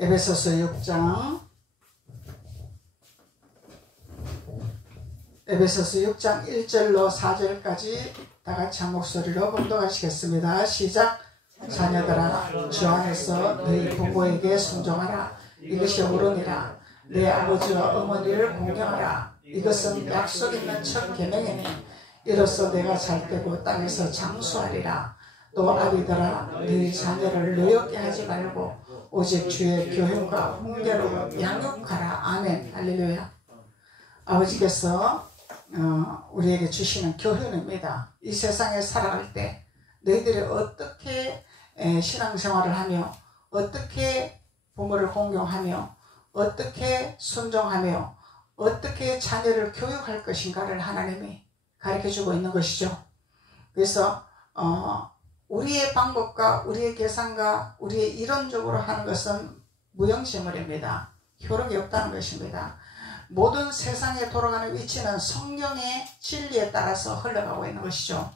에베소서 6장 1절로 4절까지 다같이 한 목소리로 봉독하시겠습니다. 시작. 자녀들아 주 안에서 너희 부모에게 순종하라. 이것이 옳으니라. 내 아버지와 어머니를 공경하라. 이것은 약속 있는 첫 계명이니 이로써 내가 잘되고 땅에서 장수하리라. 또 아비들아 너희 자녀를 노엽게 하지 말고 오직 주의 교훈과 훈계로 양육하라. 아멘. 할렐루야. 아버지께서 우리에게 주시는 교훈입니다. 이 세상에 살아갈 때 너희들이 어떻게 신앙생활을 하며 어떻게 부모를 공경하며 어떻게 순종하며 어떻게 자녀를 교육할 것인가를 하나님이 가르쳐주고 있는 것이죠. 그래서 우리의 방법과 우리의 계산과 우리의 이론적으로 하는 것은 무용지물입니다. 효력이 없다는 것입니다. 모든 세상에 돌아가는 위치는 성경의 진리에 따라서 흘러가고 있는 것이죠.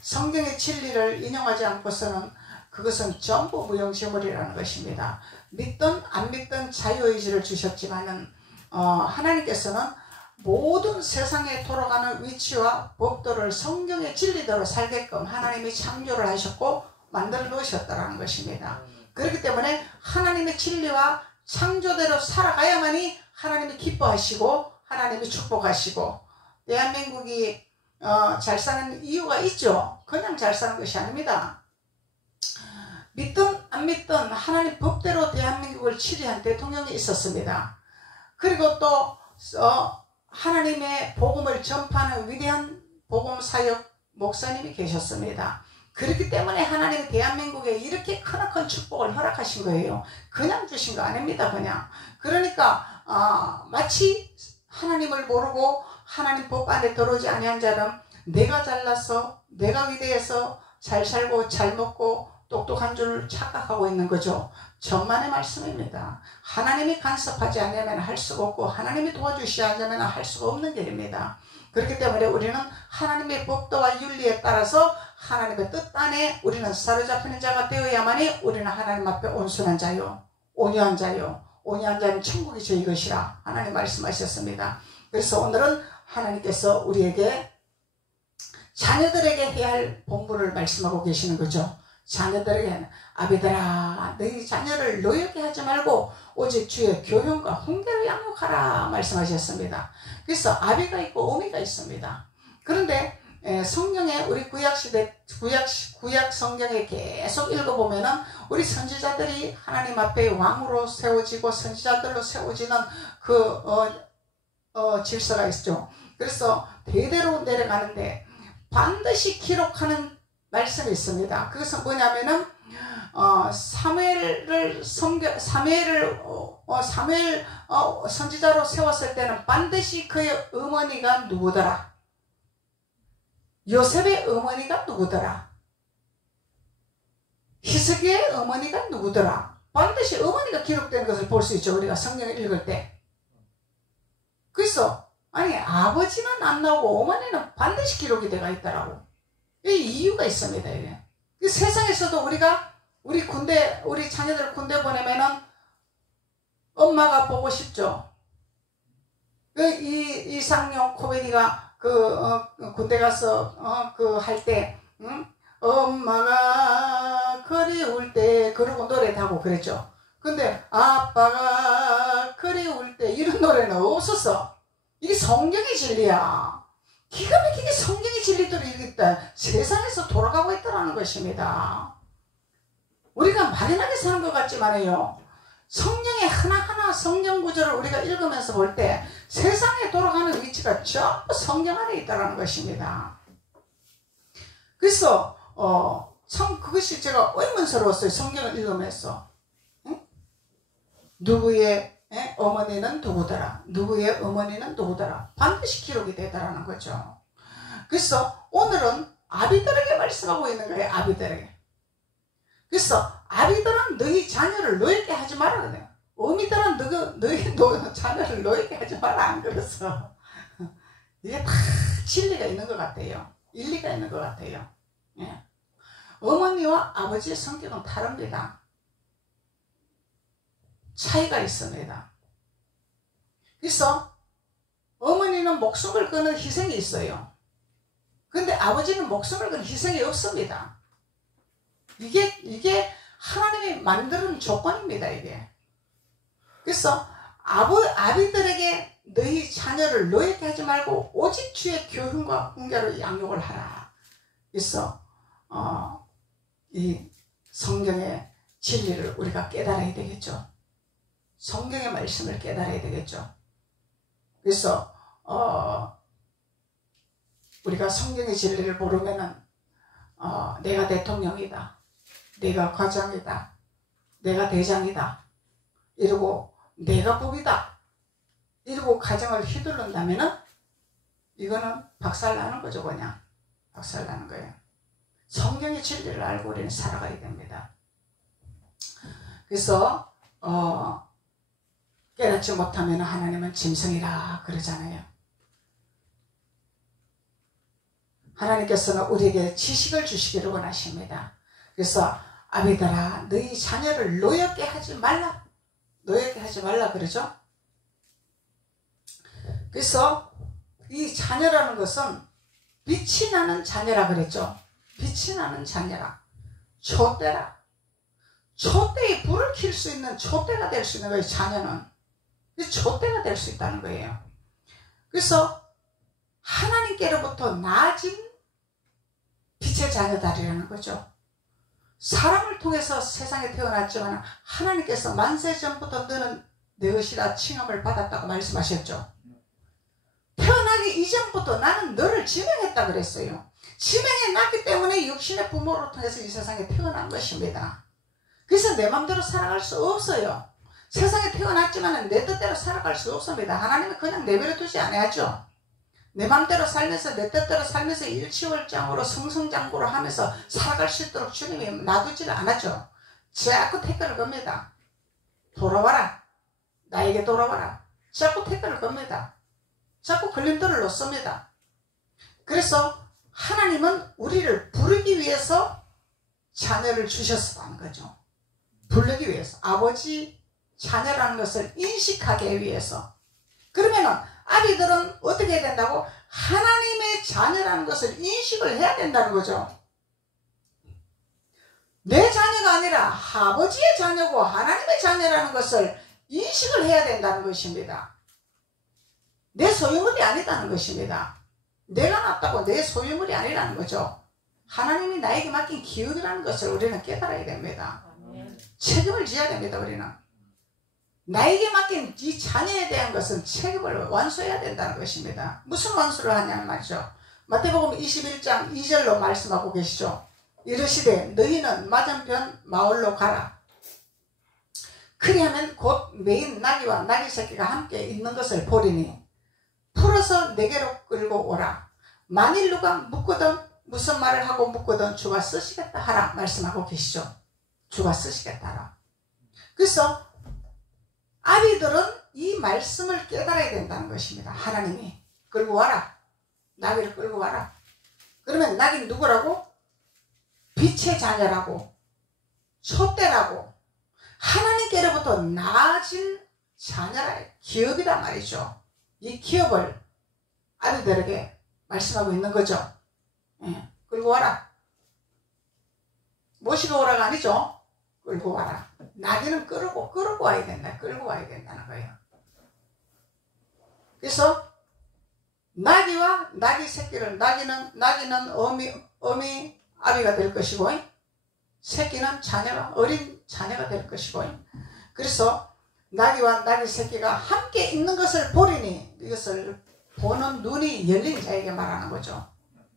성경의 진리를 인용하지 않고서는 그것은 전부 무용지물이라는 것입니다. 믿든 안 믿든 자유의지를 주셨지만은 하나님께서는 모든 세상에 돌아가는 위치와 법도를 성경의 진리대로 살게끔 하나님이 창조를 하셨고 만들어 놓으셨다는 것입니다. 그렇기 때문에 하나님의 진리와 창조대로 살아가야만이 하나님이 기뻐하시고 하나님이 축복하시고 대한민국이 잘 사는 이유가 있죠. 그냥 잘 사는 것이 아닙니다. 믿든 안 믿든 하나님 법대로 대한민국을 치리한 대통령이 있었습니다. 그리고 또 하나님의 복음을 전파하는 위대한 복음사역 목사님이 계셨습니다. 그렇기 때문에 하나님이 대한민국에 이렇게 크나큰 축복을 허락하신 거예요. 그냥 주신 거 아닙니다. 그냥. 그러니까 마치 하나님을 모르고 하나님 법 안에 들어오지 아니한 자는 내가 잘나서 내가 위대해서 잘 살고 잘 먹고 똑똑한 줄 착각하고 있는 거죠. 천만의 말씀입니다. 하나님이 간섭하지 않으면 할 수가 없고 하나님이 도와주시지 않으면 할 수가 없는 일입니다. 그렇기 때문에 우리는 하나님의 법도와 윤리에 따라서 하나님의 뜻 안에 우리는 사로잡히는 자가 되어야만이 우리는 하나님 앞에 온순한 자요 온유한 자요 온유한 자는 천국이 저희 것이라 하나님 말씀하셨습니다. 그래서 오늘은 하나님께서 우리에게 자녀들에게 해야 할 본분을 말씀하고 계시는 거죠. 자녀들에게는 아비들아 너희 자녀를 노엽게 하지 말고 오직 주의 교훈과 훈계로 양육하라 말씀하셨습니다. 그래서 아비가 있고 어미가 있습니다. 그런데 성경에 우리 구약시대 구약 성경에 계속 읽어보면은 우리 선지자들이 하나님 앞에 왕으로 세워지고 선지자들로 세워지는 그 질서가 있죠. 그래서 대대로 내려가는데 반드시 기록하는 말씀이 있습니다. 그것은 뭐냐면은 사무엘 선지자로 세웠을 때는 반드시 그의 어머니가 누구더라? 요셉의 어머니가 누구더라? 히스기의 어머니가 누구더라? 반드시 어머니가 기록된 것을 볼 수 있죠. 우리가 성경을 읽을 때. 그래서 아니 아버지는 안 나오고 어머니는 반드시 기록이 되어 있더라고. 이 이유가 있습니다. 이게. 세상에서도 우리 자녀들 군대 보내면은 엄마가 보고 싶죠. 이상용 코미디가 군대 가서 할 때 엄마가 그리울 때 그러고 노래 하고 그랬죠. 근데 아빠가 그리울 때 이런 노래는 없었어. 이게 성경의 진리야. 기가 막히게 성경의 진리들이 있다. 세상에서 돌아가고 있다는 것입니다. 우리가 막연하게 사는 것 같지만요. 성경의 하나하나 성경 구절을 우리가 읽으면서 볼 때 세상에 돌아가는 위치가 전부 성경 안에 있다는 것입니다. 그래서 참 그것이 제가 의문스러웠어요. 성경을 읽으면서. 누구의 어머니는 누구더라. 누구의 어머니는 누구더라. 반드시 기록이 되더라는 거죠. 그래서 오늘은 아비들에게 말씀하고 있는 거예요. 아비들에게. 그래서 아비들은 너희 자녀를 노엽게 하지 마라 그래요. 어미들은 너희 자녀를 노엽게 하지 마라 안 그랬어. 이게 다 진리가 있는 것 같아요. 일리가 있는 것 같아요. 예. 어머니와 아버지의 성격은 다릅니다. 차이가 있습니다. 그래서 어머니는 목숨을 거는 희생이 있어요. 근데 아버지는 목숨을 거는 희생이 없습니다. 이게 하나님이 만드는 조건입니다, 이게. 그래서 아비들에게 너희 자녀를 노예케 하지 말고 오직 주의 교훈과 훈계로 양육을 하라. 그래서 이 성경의 진리를 우리가 깨달아야 되겠죠. 성경의 말씀을 깨달아야 되겠죠. 그래서 우리가 성경의 진리를 모르면은 내가 대통령이다, 내가 과장이다, 내가 대장이다 이러고 내가 법이다 이러고 가정을 휘둘른다면은 이거는 박살나는 거죠. 그냥 박살나는 거예요. 성경의 진리를 알고 우리는 살아가야 됩니다. 그래서 깨닫지 못하면 하나님은 짐승이라 그러잖아요. 하나님께서는 우리에게 지식을 주시기를 원하십니다. 그래서 아비들아 너희 자녀를 노엽게 하지 말라, 노엽게 하지 말라 그러죠. 그래서 이 자녀라는 것은 빛이 나는 자녀라 그랬죠. 빛이 나는 자녀라, 촛대라, 촛대에 불을 킬 수 있는 촛대가 될 수 있는 거예요. 자녀는 촛대가 될 수 있다는 거예요. 그래서 하나님께로부터 나아진 빛의 자녀들이라는 거죠. 사람을 통해서 세상에 태어났지만 하나님께서 만세 전부터 너는 내 것이라 칭함을 받았다고 말씀하셨죠. 태어나기 이전부터 나는 너를 지명했다 그랬어요. 지명해 놨기 때문에 육신의 부모를 통해서 이 세상에 태어난 것입니다. 그래서 내 맘대로 살아갈 수 없어요. 세상에 태어났지만 내 뜻대로 살아갈 수 없습니다. 하나님은 그냥 내버려 두지 않아야죠. 내 맘대로 살면서 내 뜻대로 살면서 일치월장으로 승승장구를 하면서 살아갈 수 있도록 주님이 놔두지를 않았죠. 자꾸 태클을 겁니다. 돌아와라, 나에게 돌아와라. 자꾸 태클을 겁니다. 자꾸 걸림돌을 놓습니다. 그래서 하나님은 우리를 부르기 위해서 자녀를 주셨다는 거죠. 부르기 위해서, 아버지 자녀라는 것을 인식하기 위해서. 그러면은 아비들은 어떻게 해야 된다고? 하나님의 자녀라는 것을 인식을 해야 된다는 거죠. 내 자녀가 아니라 아버지의 자녀고 하나님의 자녀라는 것을 인식을 해야 된다는 것입니다. 내 소유물이 아니다는 것입니다. 내가 낳았다고 내 소유물이 아니라는 거죠. 하나님이 나에게 맡긴 기업이라는 것을 우리는 깨달아야 됩니다. 책임을 져야 됩니다. 우리는 나에게 맡긴 이 자녀에 대한 것은 책임을 완수해야 된다는 것입니다. 무슨 완수를 하냐는 말이죠. 마태복음 21장 2절로 말씀하고 계시죠. 이르시되 너희는 맞은편 마을로 가라. 그리하면 곧 메인 나귀와 나귀 새끼가 함께 있는 것을 보리니 풀어서 내게로 끌고 오라. 만일 누가 묻거든 무슨 말을 하고 묻거든 주가 쓰시겠다 하라 말씀하고 계시죠. 주가 쓰시겠다 하라. 그래서 아비들은 이 말씀을 깨달아야 된다는 것입니다. 하나님이 끌고 와라. 나귀를 끌고 와라. 그러면 나귀는 누구라고? 빛의 자녀라고, 촛대라고, 하나님께로부터 나아진 자녀라, 기업이란 말이죠. 이 기업을 아비들에게 말씀하고 있는 거죠. 예, 끌고 와라. 모시고 오라가 아니죠. 끌고 와라. 나귀는 끌고 와야 된다. 끌고 와야 된다는 거예요. 그래서 나귀와 나귀 새끼를, 나귀는 어미 아비가 될 것이고, 새끼는 어린 자녀가 될 것이고, 그래서 나귀와 나귀 새끼가 함께 있는 것을 보리니, 이것을 보는 눈이 열린 자에게 말하는 거죠.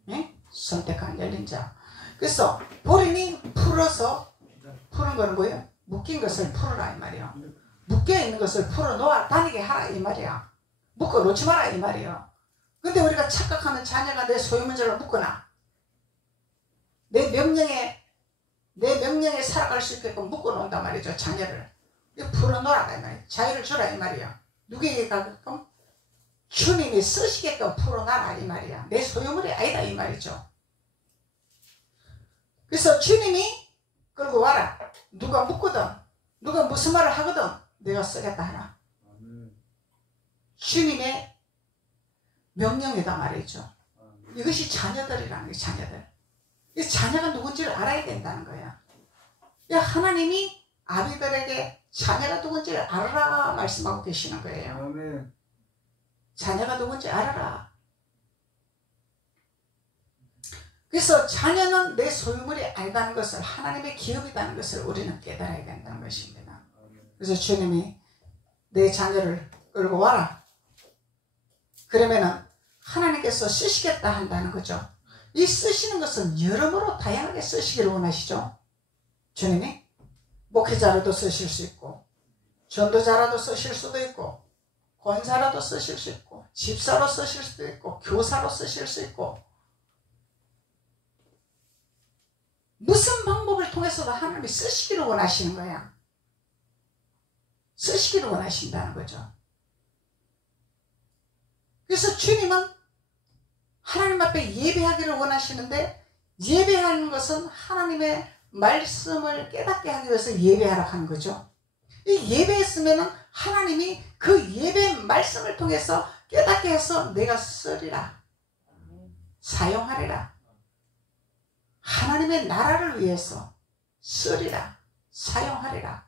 예? 선택한 열린 자. 그래서 보리니 풀어서, 푸는 거는 뭐예요? 묶인 것을 풀어라 이 말이에요. 묶여 있는 것을 풀어놓아 다니게 하라 이 말이야. 묶어 놓지 마라 이 말이에요. 근데 우리가 착각하는 자녀가 내 소유문제로 묶어놔. 내 명령에 살아갈 수 있게끔 묶어놓는단 말이죠. 자녀를 풀어놓으라 이 말이에요. 자유를 주라 이 말이에요. 누구에게 가게끔? 주님이 쓰시게끔 풀어놔라 이 말이야. 내 소유물이 아니다 이 말이죠. 그래서 주님이 끌고 와라. 누가 묻거든, 누가 무슨 말을 하거든 내가 쓰겠다 하라. 주님의 명령이다 말이죠. 이것이 자녀들이라는 거예요. 자녀들. 이 자녀가 누군지를 알아야 된다는 거야. 하나님이 아비들에게 자녀가 누군지를 알아라 말씀하고 계시는 거예요. 자녀가 누군지 알아라. 그래서 자녀는 내 소유물이 아니다는 것을, 하나님의 기업이라는 것을 우리는 깨달아야 된다는 것입니다. 그래서 주님이 내 자녀를 끌고 와라. 그러면은 하나님께서 쓰시겠다 한다는 거죠. 이 쓰시는 것은 여러모로 다양하게 쓰시기를 원하시죠. 주님이 목회자로도 쓰실 수 있고, 전도자라도 쓰실 수도 있고, 권사라도 쓰실 수 있고, 집사로 쓰실 수도 있고, 교사로 쓰실 수 있고, 무슨 방법을 통해서도 하나님이 쓰시기를 원하시는 거야. 쓰시기를 원하신다는 거죠. 그래서 주님은 하나님 앞에 예배하기를 원하시는데, 예배하는 것은 하나님의 말씀을 깨닫게 하기 위해서 예배하라 하는 거죠. 이 예배했으면 하나님이 그 예배 말씀을 통해서 깨닫게 해서 내가 쓰리라, 사용하리라, 하나님의 나라를 위해서 쓰리라, 사용하리라.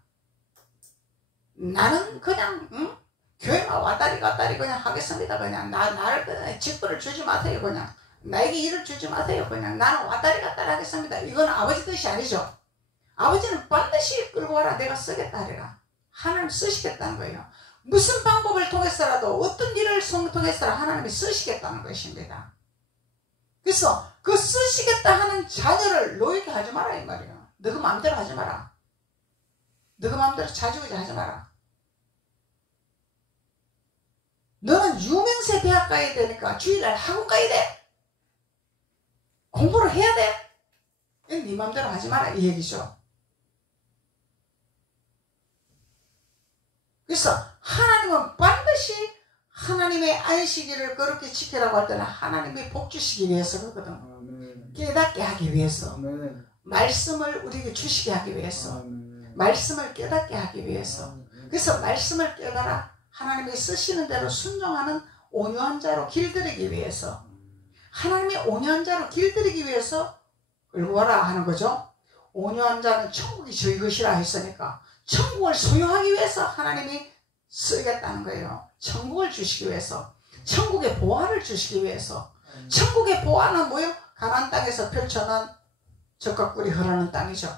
나는 그냥 교회만 왔다리 갔다리 그냥 하겠습니다. 그냥 나를 그냥 직분을 주지 마세요. 그냥 나에게 일을 주지 마세요. 그냥 나는 왔다리 갔다리 하겠습니다. 이건 아버지 뜻이 아니죠. 아버지는 반드시 끌고 와라, 내가 쓰겠다 하리라. 하나님 쓰시겠다는 거예요. 무슨 방법을 통해서라도, 어떤 일을 통해서라도 하나님이 쓰시겠다는 것입니다. 그래서 그 쓰시겠다 하는 자녀를 노예게 하지 마라 이 말이에요. 너그 마음대로 하지 마라. 너그 마음대로 자주우지 하지 마라. 너는 유명세 대학 가야 되니까 주일날 학원 가야 돼. 공부를 해야 돼. 이건 네 마음대로 하지 마라 이 얘기죠. 그래서 하나님은 반드시 하나님의 안식일을 그렇게 지키라고 할 때는 하나님이 복 주시기 위해서 그거거든. 아멘. 깨닫게 하기 위해서. 아멘. 말씀을 우리에게 주시게 하기 위해서. 아멘. 말씀을 깨닫게 하기 위해서. 그래서 말씀을 깨달아 하나님이 쓰시는 대로 순종하는 온유한 자로 길들이기 위해서, 하나님의 온유한 자로 길들이기 위해서 끌고 와라 하는 거죠. 온유한 자는 천국이 저희 것이라 했으니까 천국을 소유하기 위해서 하나님이 쓰겠다는 거예요. 천국을 주시기 위해서, 천국의 보화를 주시기 위해서. 천국의 보화는 뭐예요? 가나안 땅에서 펼쳐놓은 적과 꿀이 흐르는 땅이죠.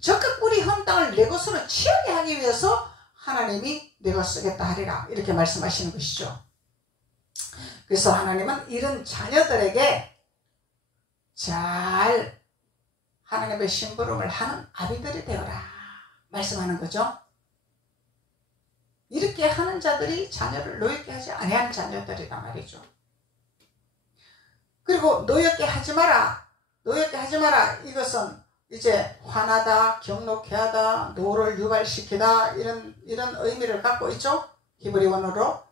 적과 꿀이 흐르는 땅을 내 것으로 취하게 하기 위해서 하나님이 내가 쓰겠다 하리라 이렇게 말씀하시는 것이죠. 그래서 하나님은 이런 자녀들에게 잘 하나님의 심부름을 하는 아비들이 되어라 말씀하는 거죠. 이렇게 하는 자들이 자녀를 노엽게 하지 아니하는 자녀들이다 말이죠. 그리고 노엽게 하지 마라, 노엽게 하지 마라, 이것은 이제 화나다, 경록해 하다, 노를 유발시키다 이런 의미를 갖고 있죠. 히브리어로.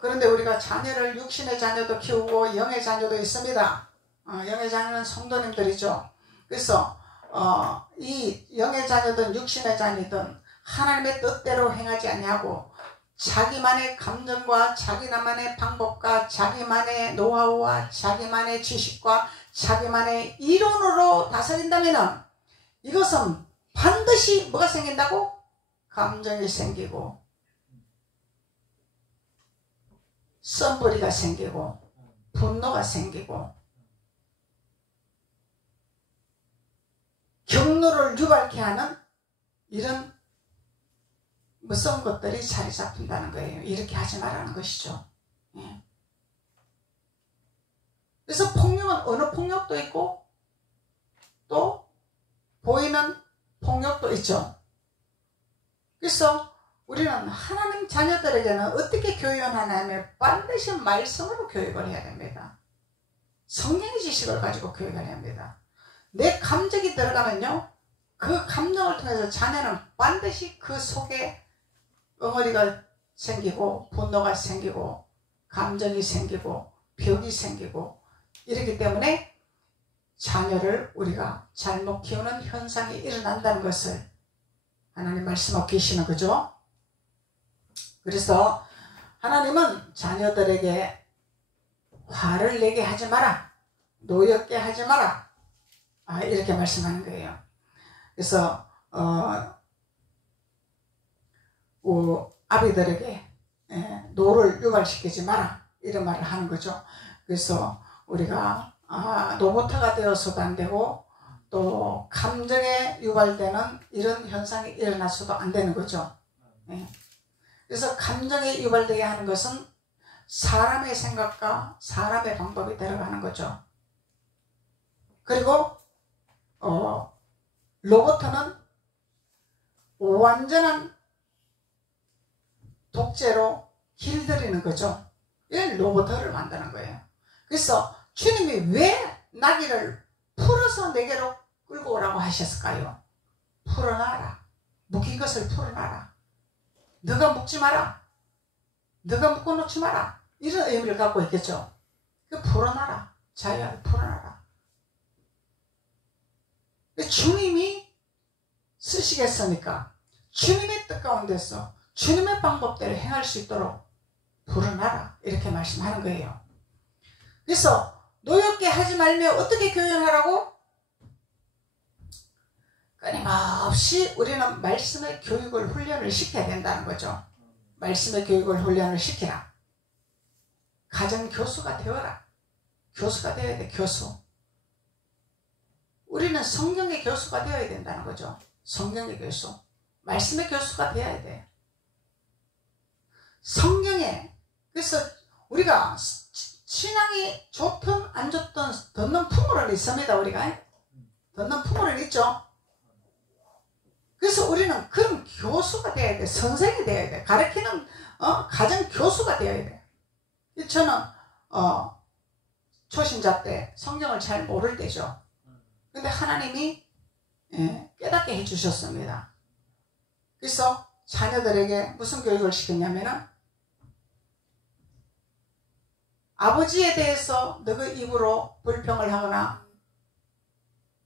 그런데 우리가 자녀를, 육신의 자녀도 키우고 영의 자녀도 있습니다. 영의 자녀는 성도님들이죠. 그래서 이 영의 자녀든 육신의 자녀든 하나님의 뜻대로 행하지 아니하고 자기만의 감정과 자기만의 방법과 자기만의 노하우와 자기만의 지식과 자기만의 이론으로 다스린다면 이것은 반드시 뭐가 생긴다고? 감정이 생기고 썸버리가 생기고 분노가 생기고 경로를 유발케 하는 이런 무서운 것들이 자리 잡힌다는 거예요. 이렇게 하지 말라는 것이죠. 예. 그래서 폭력은 어느 폭력도 있고 또 보이는 폭력도 있죠. 그래서 우리는 하나님 자녀들에게는 어떻게 교육하냐면 반드시 말씀으로 교육을 해야 됩니다. 성령의 지식을 가지고 교육을 해야 합니다. 내 감정이 들어가면요, 그 감정을 통해서 자녀는 반드시 그 속에 엉어리가 생기고 분노가 생기고 감정이 생기고 벽이 생기고 이렇기 때문에 자녀를 우리가 잘못 키우는 현상이 일어난다는 것을 하나님 말씀하고 계시는 거죠. 그래서 하나님은 자녀들에게 화를 내게 하지 마라, 노엽게 하지 마라, 이렇게 말씀하는 거예요. 그래서 아비들에게 노를 유발시키지 마라, 이런 말을 하는 거죠. 그래서 우리가 노보타가 되어서도 안 되고 또 감정에 유발되는 이런 현상이 일어나서도 안 되는 거죠. 그래서 감정에 유발되게 하는 것은 사람의 생각과 사람의 방법이 들어가는 거죠. 그리고 로봇은 완전한 독재로 길들이는 거죠. 이런 로봇을 만드는 거예요. 그래서 주님이 왜 나귀를 풀어서 내게로 끌고 오라고 하셨을까요? 풀어놔라. 묶인 것을 풀어놔라. 너가 묶지 마라. 너가 묶어놓지 마라. 이런 의미를 갖고 있겠죠. 풀어놔라. 자유를 풀어놔라. 주님이 쓰시겠습니까? 주님의 뜻 가운데서 주님의 방법대로 행할 수 있도록 풀어놔라, 이렇게 말씀하는 거예요. 그래서 노엽게 하지 말며 어떻게 교육하라고? 끊임없이 우리는 말씀의 교육을 훈련을 시켜야 된다는 거죠. 말씀의 교육을 훈련을 시키라. 가정 교수가 되어라. 교수가 되어야 돼. 교수. 우리는 성경의 교수가 되어야 된다는 거죠. 성경의 교수. 말씀의 교수가 되어야 돼. 성경에, 그래서 우리가 신앙이 좋든 안 좋든 듣는 풍물은 있습니다. 우리가 듣는 풍물은 있죠. 그래서 우리는 그런 교수가 되어야 돼. 선생이 되어야 돼. 가르치는 가정 교수가 되어야 돼. 저는 초신자 때 성경을 잘 모를 때죠. 근데 하나님이 깨닫게 해주셨습니다. 그래서 자녀들에게 무슨 교육을 시켰냐면은, 아버지에 대해서 너의 입으로 불평을 하거나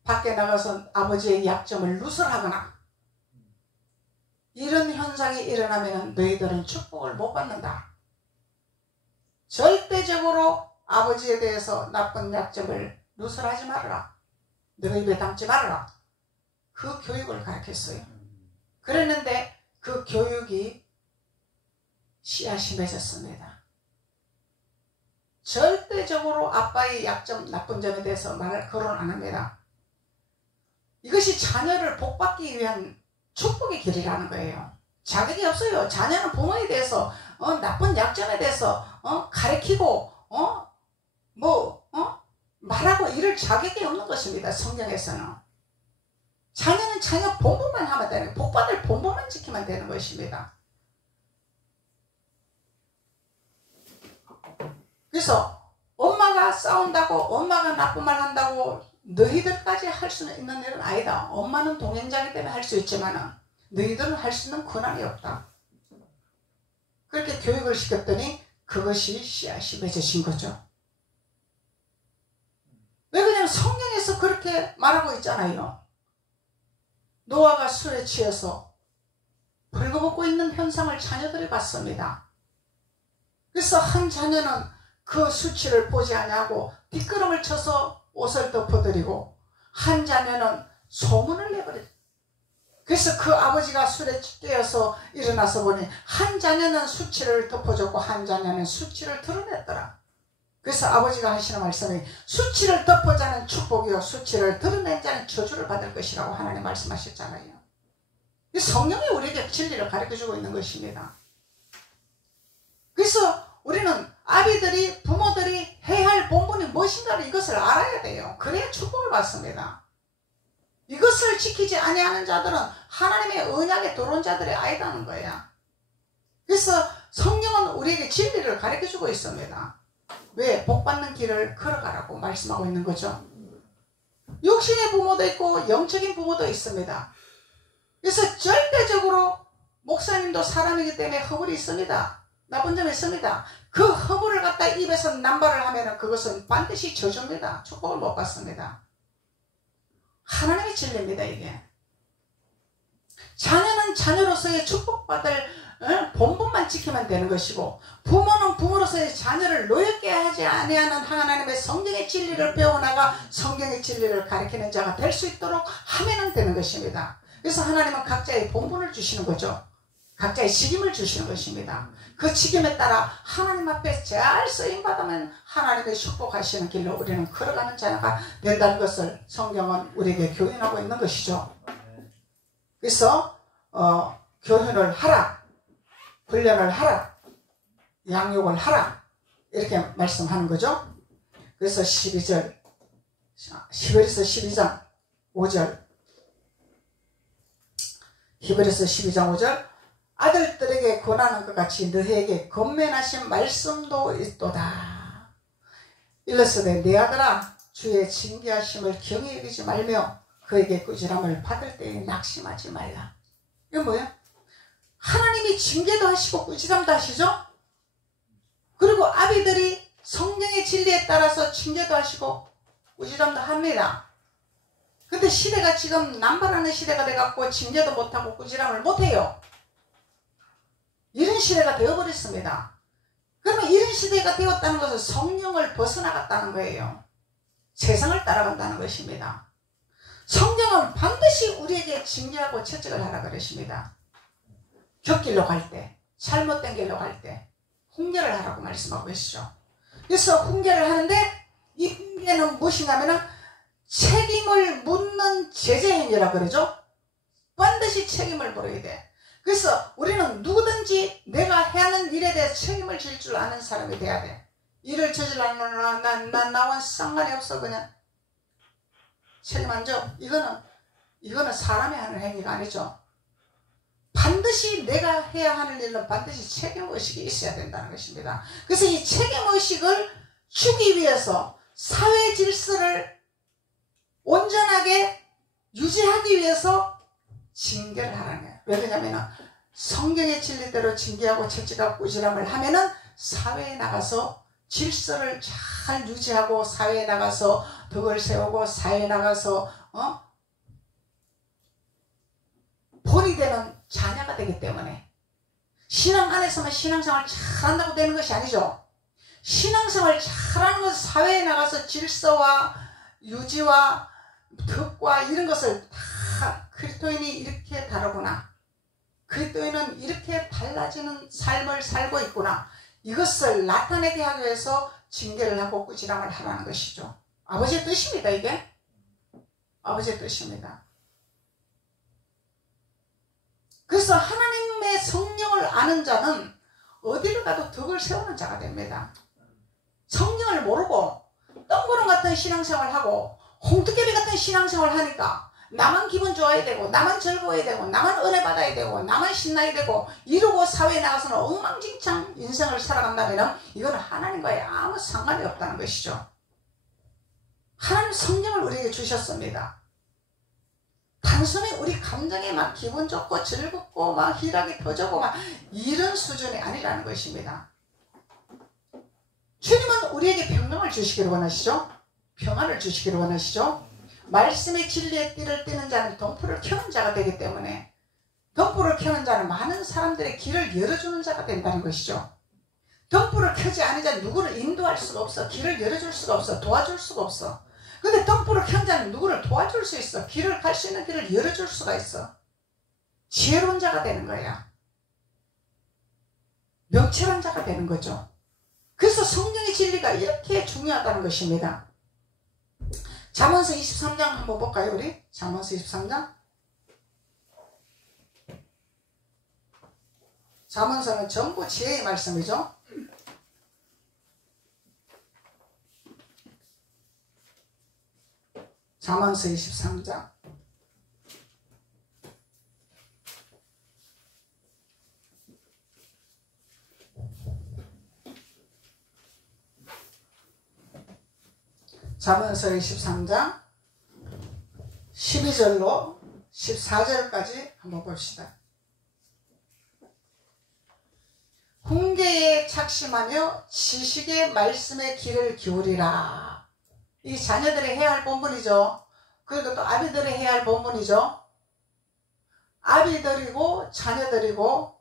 밖에 나가서 아버지의 약점을 누설하거나 이런 현상이 일어나면 너희들은 축복을 못 받는다. 절대적으로 아버지에 대해서 나쁜 약점을 누설하지 말아라. 너희 입에 담지 말아라. 그 교육을 가르쳤어요. 그랬는데 그 교육이 씨앗이 맺었습니다. 절대적으로 아빠의 약점, 나쁜 점에 대해서 거론 안 합니다. 이것이 자녀를 복받기 위한 축복의 길이라는 거예요. 자격이 없어요. 자녀는 부모에 대해서 나쁜 약점에 대해서 가르치고 말하고 이럴 자격이 없는 것입니다. 성경에서는. 자녀는 자녀 본분만 하면 되는 거예요. 복받을 본분만 지키면 되는 것입니다. 그래서 엄마가 싸운다고, 엄마가 나쁜 말 한다고 너희들까지 할 수는 있는 일은 아니다. 엄마는 동행자이기 때문에 할 수 있지만 너희들은 할 수 있는 권한이 없다. 그렇게 교육을 시켰더니 그것이 씨앗이 맺어진 거죠. 왜 그냥 성경에서 그렇게 말하고 있잖아요. 노아가 술에 취해서 벌거벗고 있는 현상을 자녀들이 봤습니다. 그래서 한 자녀는 그 수치를 보지 아니하고 뒷걸음을 쳐서 옷을 덮어드리고, 한 자녀는 소문을 내버렸어요. 그래서 그 아버지가 술에 깨어서 일어나서 보니 한 자녀는 수치를 덮어줬고 한 자녀는 수치를 드러냈더라. 그래서 아버지가 하시는 말씀이 수치를 덮어자는 축복이요 수치를 드러낸 자는 저주를 받을 것이라고 하나님 말씀하셨잖아요. 이 성경이 우리에게 진리를 가르쳐주고 있는 것입니다. 그래서 우리는 아비들이, 부모들이 해야 할 본분이 무엇인가를 이것을 알아야 돼요. 그래야 축복을 받습니다. 이것을 지키지 아니하는 자들은 하나님의 언약에 들어온 자들이 아니다는 거야. 그래서 성경은 우리에게 진리를 가르쳐주고 있습니다. 왜? 복받는 길을 걸어가라고 말씀하고 있는 거죠. 육신의 부모도 있고 영적인 부모도 있습니다. 그래서 절대적으로 목사님도 사람이기 때문에 허물이 있습니다. 나쁜 점이 있습니다. 그 허물을 갖다 입에서 남발을 하면 그것은 반드시 저주입니다. 축복을 못 받습니다. 하나님의 진리입니다. 이게 자녀는 자녀로서의 축복받을 본분만 지키면 되는 것이고, 부모는 부모로서의 자녀를 노엽게 하지 아니하는 하나님의 성경의 진리를 배워나가 성경의 진리를 가르치는 자가 될 수 있도록 하면 되는 것입니다. 그래서 하나님은 각자의 본분을 주시는 거죠. 각자의 직임을 주시는 것입니다. 그 직임에 따라 하나님 앞에 잘 쓰임받으면 하나님의 축복하시는 길로 우리는 걸어가는 자녀가 된다는 것을 성경은 우리에게 교훈하고 있는 것이죠. 그래서 교훈을 하라, 훈련을 하라, 양육을 하라, 이렇게 말씀하는 거죠. 그래서 12절, 11에서 12장 5절, 히브리서 12장 5절, 아들들에게 권하는 것 같이 너희에게 권면하신 말씀도 있도다. 일러스되 내 아들아, 주의 징계하심을 경히 여기지 말며 그에게 꾸지람을 받을 때에 낙심하지 말라. 이건 뭐예요? 하나님이 징계도 하시고 꾸지람도 하시죠. 그리고 아비들이 성경의 진리에 따라서 징계도 하시고 꾸지람도 합니다. 근데 시대가 지금 남발하는 시대가 돼갖고 징계도 못하고 꾸지람을 못해요. 이런 시대가 되어버렸습니다. 그러면 이런 시대가 되었다는 것은 성령을 벗어나갔다는 거예요. 세상을 따라간다는 것입니다. 성경은 반드시 우리에게 징계하고 채찍을 하라 그러십니다. 곁길로 갈 때, 잘못된 길로 갈 때 훈계를 하라고 말씀하고 계시죠. 그래서 훈계를 하는데 이 훈계는 무엇이냐면은 책임을 묻는 제재행위라고 그러죠. 반드시 책임을 물어야 돼. 그래서 우리는 누구든지 내가 해야 하는 일에 대해 책임을 질 줄 아는 사람이 돼야 돼. 일을 저질러는 난 나와 상관이 없어. 그냥 책임 안 져. 이거는 사람이 하는 행위가 아니죠. 반드시 내가 해야 하는 일은 반드시 책임의식이 있어야 된다는 것입니다. 그래서 이 책임의식을 주기 위해서 사회 질서를 온전하게 유지하기 위해서 징계를 하라는 거예요. 왜 그러냐면 성경의 진리대로 징계하고 채찍하고 꾸지람을 하면은 사회에 나가서 질서를 잘 유지하고 사회에 나가서 덕을 세우고 사회에 나가서 본이 되는 자녀가 되기 때문에 신앙 안에서만 신앙생활 잘한다고 되는 것이 아니죠. 신앙생활 잘하는 것은 사회에 나가서 질서와 유지와 덕과 이런 것을 다 그리스도인이 이렇게 다르구나, 그리스도인은 이렇게 달라지는 삶을 살고 있구나, 이것을 나타내게 하기 위해서 징계를 하고 꾸지람을 하라는 것이죠. 아버지의 뜻입니다. 이게 아버지의 뜻입니다. 그래서 하나님의 성령을 아는 자는 어디를 가도 덕을 세우는 자가 됩니다. 성령을 모르고 똥구름 같은 신앙생활을 하고 홍두깨비 같은 신앙생활을 하니까 나만 기분 좋아야 되고 나만 즐거워야 되고 나만 은혜 받아야 되고 나만 신나야 되고 이러고 사회에 나가서는 엉망진창 인생을 살아간다면 이거는 하나님과의 아무 상관이 없다는 것이죠. 하나님 성령을 우리에게 주셨습니다. 단순히 우리 감정에 막 기분 좋고 즐겁고 막 희락이 터지고 막 이런 수준이 아니라는 것입니다. 주님은 우리에게 평강을 주시기를 원하시죠. 평안을 주시기를 원하시죠. 말씀의 진리의 띠를 띠는 자는 덤불을 켜는 자가 되기 때문에 덤불을 켜는 자는 많은 사람들의 길을 열어주는 자가 된다는 것이죠. 덤불을 켜지 않은 자는 누구를 인도할 수가 없어. 길을 열어줄 수가 없어. 도와줄 수가 없어. 근데 덤불을 켠 자는 누구를 도와줄 수 있어. 길을 갈 수 있는 길을 열어줄 수가 있어. 지혜로운 자가 되는 거야. 명철한 자가 되는 거죠. 그래서 성령의 진리가 이렇게 중요하다는 것입니다. 잠언서 23장 한번 볼까요, 우리? 잠언서 23장. 잠언서는 전부 지혜의 말씀이죠. 잠언서 23장. 잠언서 23장 12절로 14절까지 한번 봅시다. 훈계에 착심하며 지식의 말씀에 귀를 기울이라. 이 자녀들이 해야 할 본분이죠. 그리고 또 아비들이 해야 할 본분이죠. 아비들이고 자녀들이고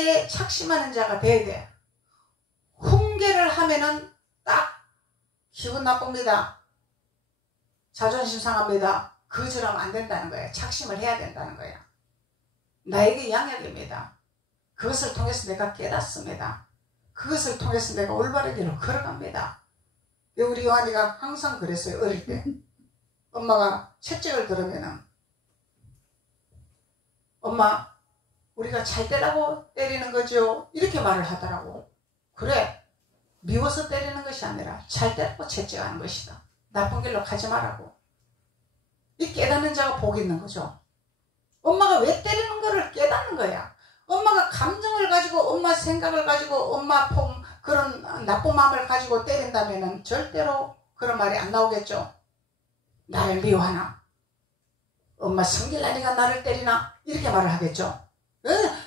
훈계에 착심하는 자가 돼야 돼. 훈계를 하면은 딱 기분 나쁩니다. 자존심 상합니다. 거절하면 안 된다는 거예요. 착심을 해야 된다는 거예요. 나에게 양약입니다. 그것을 통해서 내가 깨닫습니다. 그것을 통해서 내가 올바른 길로 걸어갑니다. 우리 요한이가 항상 그랬어요. 어릴 때 엄마가 채찍을 들으면은 엄마 우리가 잘 때라고 때리는 거죠? 이렇게 말을 하더라고. 그래, 미워서 때리는 것이 아니라 잘 때라고 채찍하는 것이다. 나쁜 길로 가지 말라고. 이 깨닫는 자가 복이 있는 거죠. 엄마가 왜 때리는 거를 깨닫는 거야. 엄마가 감정을 가지고 엄마 생각을 가지고 엄마 그런 나쁜 마음을 가지고 때린다면 절대로 그런 말이 안 나오겠죠. 나를 미워하나? 엄마 성질나니까 나를 때리나? 이렇게 말을 하겠죠.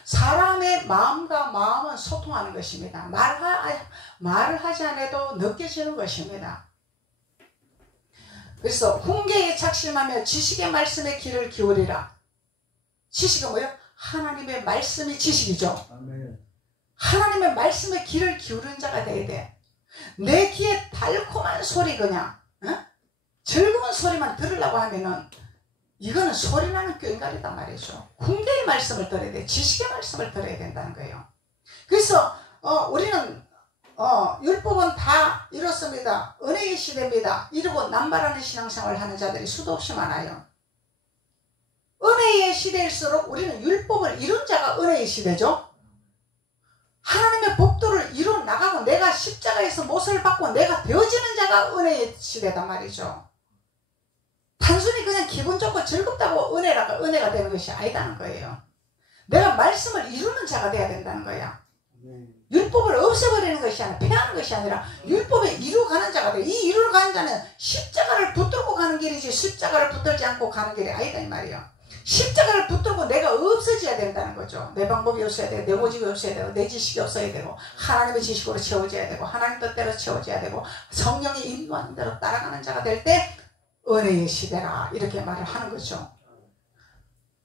사람의 마음과 마음은 소통하는 것입니다. 말을 하지 않아도 느껴지는 것입니다. 그래서 훈계에 착심하며 지식의 말씀에 귀를 기울이라. 지식은 뭐예요? 하나님의 말씀이 지식이죠. 아멘. 하나님의 말씀에 귀를 기울이는 자가 돼야 돼. 내 귀에 달콤한 소리 그냥 즐거운 소리만 들으려고 하면은 이거는 소리나는 꽹과리단 말이죠. 훈계의 말씀을 들어야 돼. 지식의 말씀을 들어야 된다는 거예요. 그래서 우리는 율법은 다 이렇습니다. 은혜의 시대입니다. 이러고 남발하는 신앙생활을 하는 자들이 수도 없이 많아요. 은혜의 시대일수록 우리는 율법을 이룬 자가 은혜의 시대죠. 하나님의 법도를 이루 나가고 내가 십자가에서 못을 받고 내가 되어지는 자가 은혜의 시대단 말이죠. 단순히 그냥 기분 좋고 즐겁다고 은혜가 되는 것이 아니다는 거예요. 내가 말씀을 이루는 자가 돼야 된다는 거야. 율법을 없애버리는 것이 아니라 폐하는 것이 아니라 율법에 이루가는 자가 돼. 이 이루가는 자는 십자가를 붙들고 가는 길이지 십자가를 붙들지 않고 가는 길이 아니다 이 말이야. 십자가를 붙들고 내가 없어져야 된다는 거죠. 내 방법이 없어야 되고 내 고집이 없어야 되고 내 지식이 없어야 되고 하나님의 지식으로 채워져야 되고 하나님 뜻대로 채워져야 되고 성령이 인도하는 대로 따라가는 자가 될 때 은혜의 시대라 이렇게 말을 하는 거죠.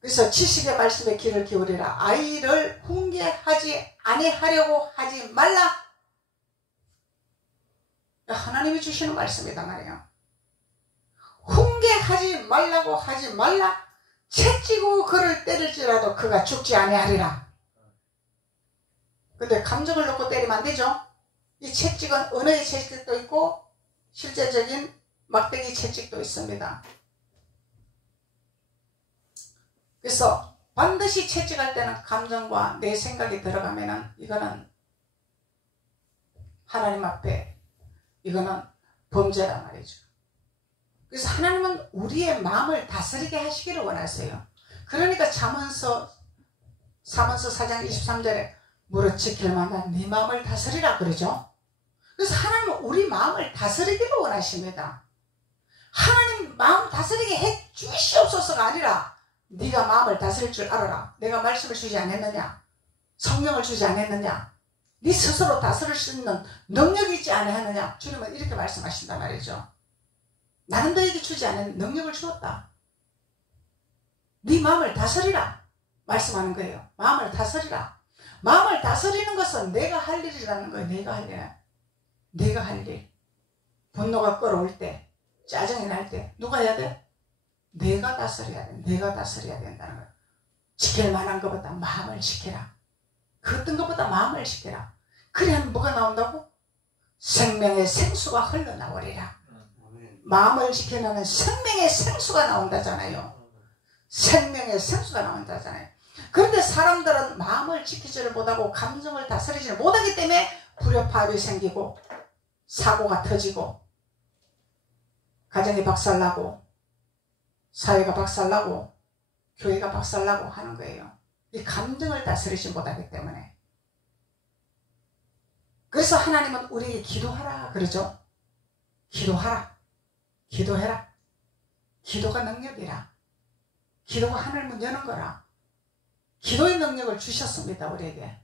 그래서 지식의 말씀에 귀를 기울이라. 아이를 훈계하지 아니하려고 하지 말라. 하나님이 주시는 말씀이다 말이에요. 훈계하지 말라고 하지 말라. 채찍고 그를 때릴지라도 그가 죽지 아니하리라. 근데 감정을 놓고 때리면 안 되죠. 이 채찍은 은혜의 채찍도 있고 실제적인 막대기 채찍도 있습니다. 그래서 반드시 채찍할 때는 감정과 내 생각이 들어가면은 이거는 하나님 앞에 이거는 범죄란 말이죠. 그래서 하나님은 우리의 마음을 다스리게 하시기를 원하세요. 그러니까 사문서 4장 23절에 무릇 지킬 만한 네 마음을 다스리라 그러죠. 그래서 하나님은 우리 마음을 다스리기를 원하십니다. 하나님 마음 다스리게 해 주시옵소서가 아니라 네가 마음을 다스릴 줄 알아라. 내가 말씀을 주지 않았느냐? 성령을 주지 않았느냐? 네 스스로 다스릴 수 있는 능력이 있지 않았느냐? 주님은 이렇게 말씀하신단 말이죠. 나는 너에게 주지 않은 능력을 주었다. 네 마음을 다스리라 말씀하는 거예요. 마음을 다스리라. 마음을 다스리는 것은 내가 할 일이라는 거예요. 내가 할 일. 내가 할 일. 분노가 끓어올 때, 짜증이 날 때 누가 해야 돼? 내가 다스려야 돼. 내가 다스려야 된다는 거예요. 지킬 만한 것보다 마음을 지켜라. 그 어떤 것보다 마음을 지켜라. 그래야 뭐가 나온다고? 생명의 생수가 흘러나오리라. 마음을 지켜나는 생명의 생수가 나온다잖아요. 생명의 생수가 나온다잖아요. 그런데 사람들은 마음을 지키지를 못하고 감정을 다스리지를 못하기 때문에 불협화음이 생기고 사고가 터지고 가정이 박살나고 사회가 박살나고 교회가 박살나고 하는 거예요. 이 감정을 다스리지 못하기 때문에. 그래서 하나님은 우리에게 기도하라 그러죠. 기도하라. 기도해라. 기도가 능력이라. 기도가 하늘문 여는 거라. 기도의 능력을 주셨습니다. 우리에게.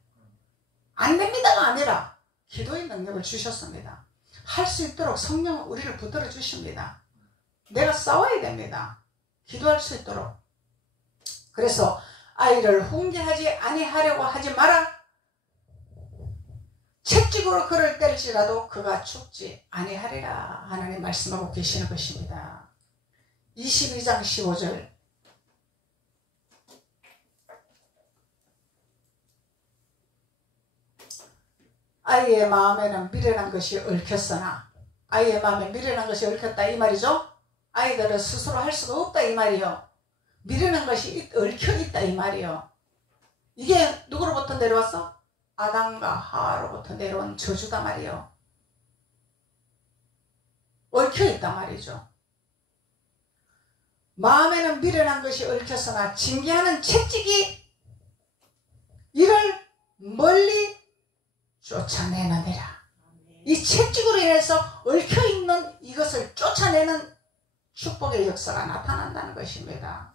안 됩니다가 아니라 기도의 능력을 주셨습니다. 할 수 있도록 성령은 우리를 붙들어 주십니다. 내가 싸워야 됩니다. 기도할 수 있도록. 그래서 아이를 훈계하지 아니하려고 하지 마라. 채찍으로 그를 때릴지라도 그가 죽지 아니하리라 하나님 말씀하고 계시는 것입니다. 22장 15절 아이의 마음에는 미련한 것이 얽혔으나 아이의 마음에 미련한 것이 얽혔다 이 말이죠. 아이들은 스스로 할 수가 없다 이 말이요. 미련한 것이 얽혀있다 이 말이요. 이게 누구로부터 내려왔어? 아담과 하와로부터 내려온 저주다 말이요. 얽혀있다 말이죠. 마음에는 미련한 것이 얽혔으나 징계하는 채찍이 이를 멀리 쫓아내느니라. 이 채찍으로 인해서 얽혀있는 이것을 쫓아내는 축복의 역사가 나타난다는 것입니다.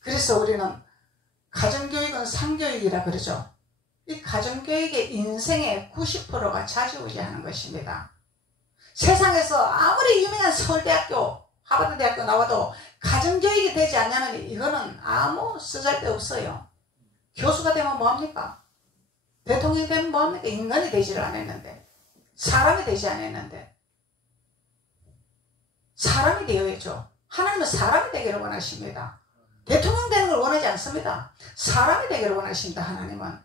그래서 우리는 가정교육은 상교육이라 그러죠. 이 가정교육의 인생의 90%가 좌지우지하는 것입니다. 세상에서 아무리 유명한 서울대학교, 하버드대학교 나와도 가정교육이 되지 않냐면 이거는 아무 쓰잘데없어요. 교수가 되면 뭐합니까? 대통령이 되면 뭐합니까? 인간이 되지를 않았는데, 사람이 되지 않았는데, 사람이 되어야죠. 하나님은 사람이 되기를 원하십니다. 대통령 되는 걸 원하지 않습니다. 사람이 되기를 원하십니다. 하나님은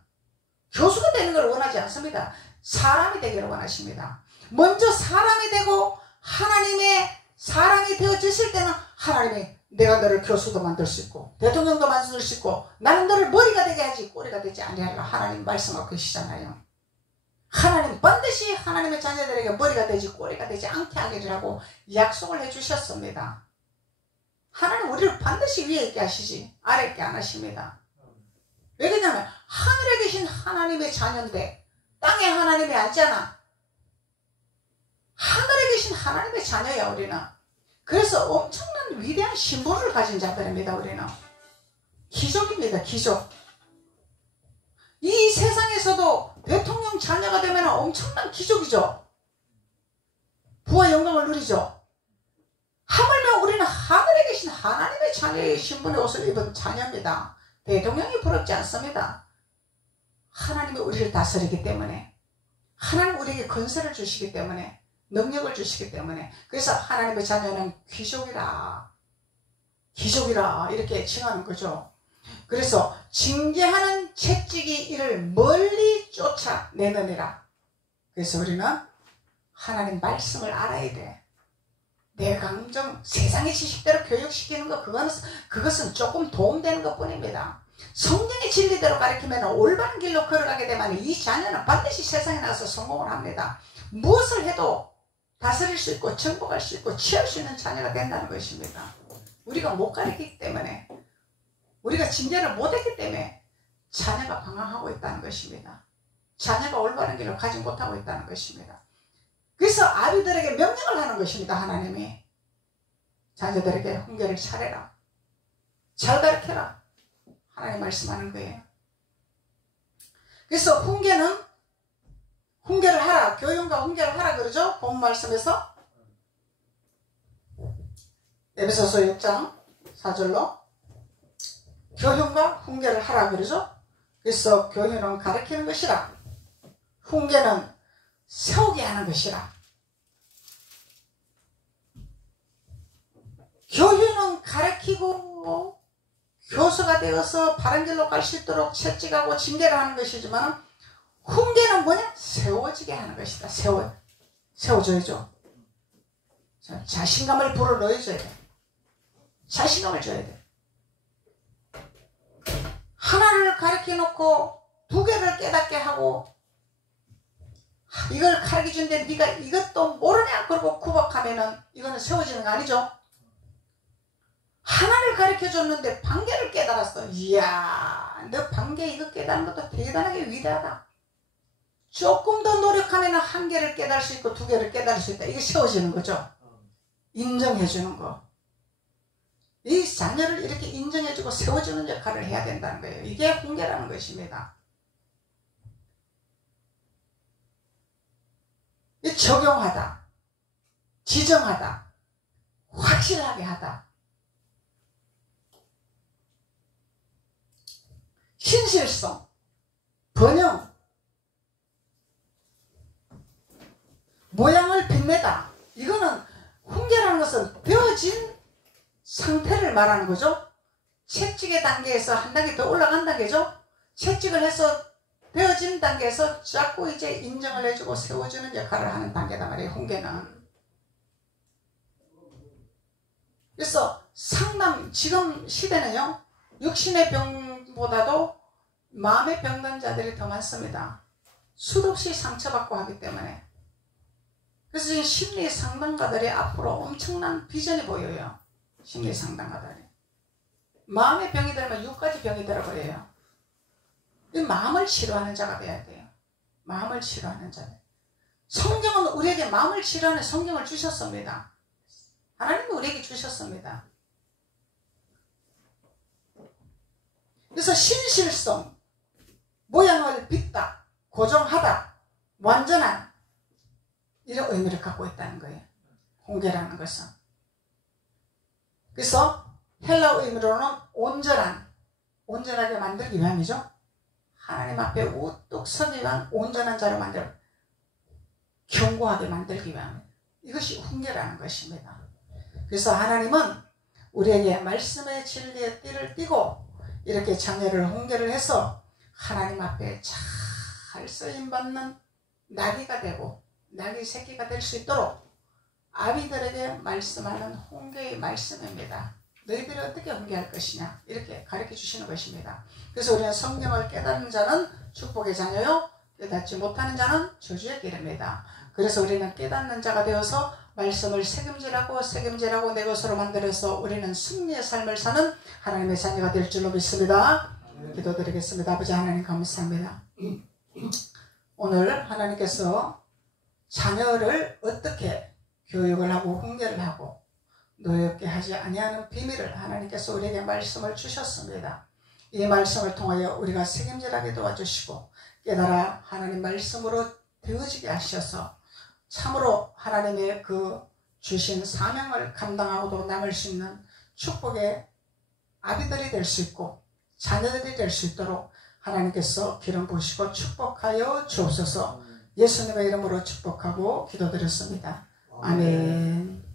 교수가 되는 걸 원하지 않습니다. 사람이 되기를 원하십니다. 먼저 사람이 되고 하나님의 사람이 되어지실 때는 하나님이 내가 너를 교수도 만들 수 있고 대통령도 만들 수 있고 나는 너를 머리가 되게 하지 꼬리가 되지 아니하리라 하나님 말씀하고 계시잖아요. 하나님 반드시 하나님의 자녀들에게 머리가 되지 꼬리가 되지 않게 하기라고 약속을 해주셨습니다. 하나님 우리를 반드시 위에 있게 하시지 아래 있게 안 하십니다. 왜 그러냐면 하늘에 계신 하나님의 자녀인데 땅에 하나님이 아니잖아. 하늘에 계신 하나님의 자녀야 우리는. 그래서 엄청난 위대한 신분을 가진 자들입니다. 우리는 기족입니다. 기족. 이 세상에서도 대통령 자녀가 되면 엄청난 기족이죠. 부와 영광을 누리죠. 하물며 우리는 하늘에 계신 하나님의 자녀의 신분의 옷을 입은 자녀입니다. 대통령이 부럽지 않습니다. 하나님이 우리를 다스리기 때문에 하나님 우리에게 권세를 주시기 때문에 능력을 주시기 때문에 그래서 하나님의 자녀는 귀족이라 기족이라 이렇게 칭하는 거죠. 그래서 징계하는 채찍이 이를 멀리 쫓아내느니라. 그래서 우리는 하나님 말씀을 알아야 돼. 내 강정 세상의 지식대로 교육시키는 거 그것은 조금 도움되는 것 뿐입니다. 성령의 진리대로 가르치면 올바른 길로 걸어가게 되면 이 자녀는 반드시 세상에 나가서 성공을 합니다. 무엇을 해도 다스릴 수 있고 정복할 수 있고 취할 수 있는 자녀가 된다는 것입니다. 우리가 못 가르치기 때문에 우리가 징계를 못했기 때문에 자녀가 방황하고 있다는 것입니다. 자녀가 올바른 길을 가지 못하고 있다는 것입니다. 그래서 아비들에게 명령을 하는 것입니다. 하나님이 자녀들에게 훈계를 차려라. 잘 가르쳐라. 하나님 말씀하는 거예요. 그래서 훈계를 하라. 교훈과 훈계를 하라 그러죠. 본 말씀에서 에베소서 6장 4절로 교훈과 훈계를 하라 그러죠. 그래서 교훈은 가르치는 것이라. 훈계는 세우게 하는 것이라. 교훈은 가르치고 교수가 되어서 바른 길로 갈 수 있도록 채찍하고 징계를 하는 것이지만 훈계는 뭐냐? 세워지게 하는 것이다. 세워줘야죠. 자신감을 불어넣어줘야 돼. 자신감을 줘야 돼. 하나를 가르쳐 놓고 두 개를 깨닫게 하고 이걸 가르쳐 준데 네가 이것도 모르냐? 그러고 구박하면은 이거는 세워지는 거 아니죠? 하나를 가르쳐 줬는데 반개를 깨달았어. 이야, 너 반개 이거 깨달은 것도 대단하게 위대하다. 조금 더 노력하면 한 개를 깨달을 수 있고 두 개를 깨달을 수 있다. 이게 세워지는 거죠. 인정해 주는 거. 이 자녀를 이렇게 인정해주고 세워주는 역할을 해야 된다는 거예요. 이게 훈계라는 것입니다. 적용하다, 지정하다, 확실하게 하다, 신실성, 번영, 열매다. 이거는 훈계라는 것은 되어진 상태를 말하는 거죠. 채찍의 단계에서 한 단계 더 올라간 단계죠. 채찍을 해서 되어진 단계에서 자꾸 이제 인정을 해주고 세워주는 역할을 하는 단계단 말이에요. 훈계는. 그래서 지금 시대는요, 육신의 병보다도 마음의 병든 자들이 더 많습니다. 수도 없이 상처받고 하기 때문에. 그래서 지금 심리 상담가들이 앞으로 엄청난 비전이 보여요. 심리 상담가들이. 마음의 병이 들면 육까지 병이 들어버려요. 이 마음을 치료하는 자가 돼야 돼요. 마음을 치료하는 자. 성경은 우리에게 마음을 치료하는 성경을 주셨습니다. 하나님은 우리에게 주셨습니다. 그래서 신실성, 모양을 빚다, 고정하다, 완전한 이런 의미를 갖고 있다는 거예요. 훈계라는 것은. 그래서 헬라어 의미로는 온전하게 만들기 위함이죠. 하나님 앞에 우뚝 서기 위한 온전한 자로 만들어 견고하게 만들기 위함. 이것이 훈계라는 것입니다. 그래서 하나님은 우리에게 말씀의 진리의 띠를 띠고 이렇게 자녀를 훈계를 해서 하나님 앞에 잘 쓰임받는 나귀가 되고 나귀 새끼가 될 수 있도록 아비들에게 말씀하는 훈계의 말씀입니다. 너희들이 어떻게 훈계할 것이냐 이렇게 가르쳐 주시는 것입니다. 그래서 우리는 성경을 깨닫는 자는 축복의 자녀요, 깨닫지 못하는 자는 저주의 길입니다. 그래서 우리는 깨닫는 자가 되어서 말씀을 책임지라고 내 것으로 만들어서 우리는 승리의 삶을 사는 하나님의 자녀가 될 줄로 믿습니다. 기도드리겠습니다. 아버지 하나님 감사합니다. 오늘 하나님께서 자녀를 어떻게 교육을 하고 훈계를 하고 노엽게 하지 아니하는 비밀을 하나님께서 우리에게 말씀을 주셨습니다. 이 말씀을 통하여 우리가 책임질하게 도와주시고 깨달아 하나님 말씀으로 되어지게 하셔서 참으로 하나님의 그 주신 사명을 감당하고도 남을 수 있는 축복의 아비들이 될 수 있고 자녀들이 될 수 있도록 하나님께서 기름 부으시고 축복하여 주옵소서. 예수님의 이름으로 축복하고 기도드렸습니다. 아멘.